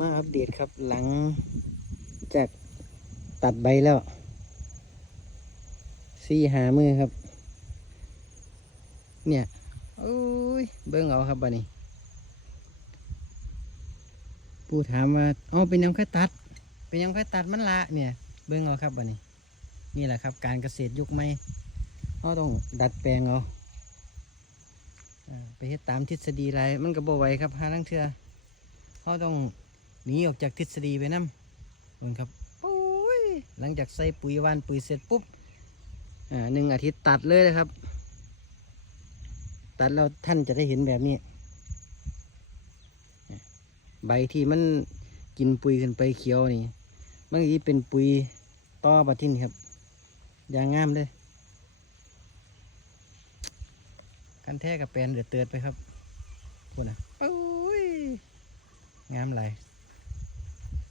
มาอัปเดตครับหลังจากตัดใบแล้วสี่หามือครับ เนี่ยโอ้ยเบิ่งเอาครับบัดนี้ปู่ถามว่าอ๋อเป็นยังค่อยตัด เป็นยังค่อยตัดมันละเนี่ย เบิ่งเอาครับบัดนี้ นี่แหละครับ การเกษตรยุคใหม่เราต้องดัดแปลงเอาอ่าไปเฮ็ดตามทฤษฎีไรมันก็บ่ไหวครับหาทั้งเทือเราต้อง หนีออกจากทฤษฎีไปนำนครับโอ้ยหลังจากใส่ปุ๋ยหวานปุ๋ยเสร็จปุ๊บอ่าหนึ่งอาทิตย์ตัดเลยนะครับ ตัดแล้วท่านจะได้เห็นแบบนี้ ใบที่มันกินปุ๋ยขึ้นไปเขียวนี่บางทีเป็นปุ๋ยต่อบัดทินครับยางงามเลยกันแท้กับแปลนเดือดเตือดไปครับพูดนะโอ้ยงามหลาย